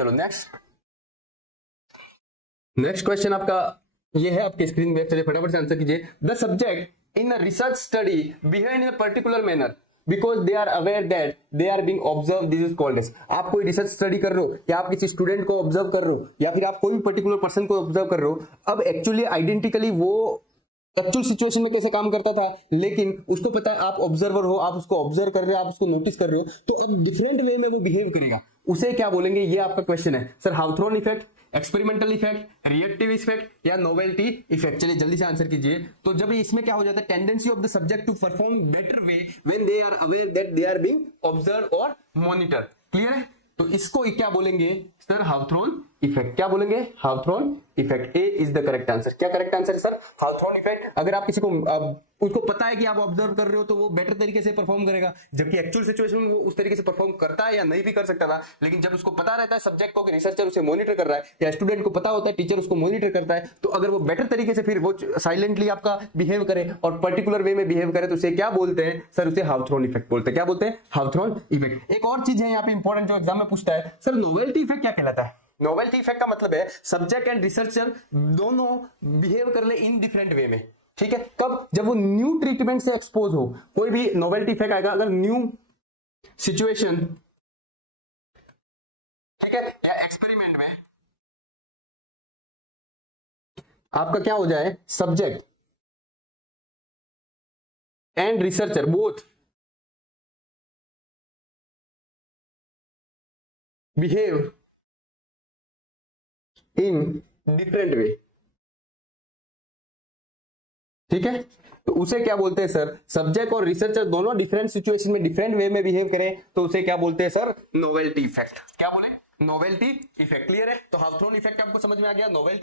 चलो next question आपका ये है आपके स्क्रीन पे, चलिए फटाफट से आंसर कीजिए। The subject in a research study behave in a particular manner because they are aware that they are being observe, this is called age. आप कोई रिसर्च स्टडी कर रहे हो या आप किसी स्टूडेंट को ऑब्जर्व कर रहे हो या फिर आप कोई भी पर्टिकुलर पर्सन को ऑब्जर्व कर रहे हो, अब एक्चुअली आइडेंटिकली वो एक्चुअल सिचुएशन में कैसे काम करता था, लेकिन उसको पता है आप ऑब्जर्वर हो, आप उसको ऑब्जर्व कर रहे हो, आप उसको नोटिस कर रहे हो, तो अब डिफरेंट वे में वो बिहेव करेगा, उसे क्या बोलेंगे? ये आपका क्वेश्चन है sir. Hawthorne effect, experimental effect, reactive effect या नोवेल्टी इफेक्ट? चलिए जल्दी से आंसर कीजिए। तो जब इसमें क्या हो जाता है, tendency of the subject to perform better way when they are aware that they are being observe और मॉनिटर। क्लियर है? तो इसको क्या बोलेंगे सर? Hawthorne effect. क्या बोलेंगे? Hawthorne effect. A is the correct answer. क्या करेक्ट आंसर है सर? Hawthorne effect. अगर आप किसी को उसको पता है कि आप ऑब्जर्व कर रहे हो तो वो बेटर तरीके से परफॉर्म करेगा, जबकि एक्चुअल सिचुएशन में वो उस तरीके से परफॉर्म करता है या नहीं भी कर सकता था, लेकिन जब उसको पता रहता है सब्जेक्ट को कि रिसर्चर उसे मॉनिटर कर रहा है या स्टूडेंट को पता होता है टीचर उसको मॉनिटर करता है, तो अगर वो बेटर तरीके से फिर वो साइलेंटली आपका बिहेव करे और पर्टिकुलर वे में बिहेव करे तो उसे क्या बोलते हैं सर? उसे हाउथॉर्न इफेक्ट बोलते हैं। क्या बोलते हैं? हाउथॉर्न इफेक्ट। एक और चीज है यहाँ पे इंपॉर्टेंट जो एग्जाम में पूछता है सर, नोवेल्टी इफेक्ट क्या कहलाता है? नोवेल्टी इफेक्ट का मतलब है सब्जेक्ट एंड रिसर्चर दोनों बिहेव कर ले इन डिफरेंट वे में। ठीक है? कब? जब वो न्यू ट्रीटमेंट से एक्सपोज हो, कोई भी नोवेल्टी इफेक्ट आएगा अगर न्यू सिचुएशन, ठीक है, या एक्सपेरिमेंट में आपका क्या हो जाए, subject and researcher both behave in different way. ठीक है? तो उसे क्या बोलते हैं सर? सब्जेक्ट और रिसर्चर दोनों डिफरेंट सिचुएशन में डिफरेंट वे में बिहेव करें तो उसे क्या बोलते हैं सर? Novelty effect. क्या बोले? Novelty effect. क्लियर है? तो हाउथॉर्न इफेक्ट आपको समझ में आ गया। नोवेल्टी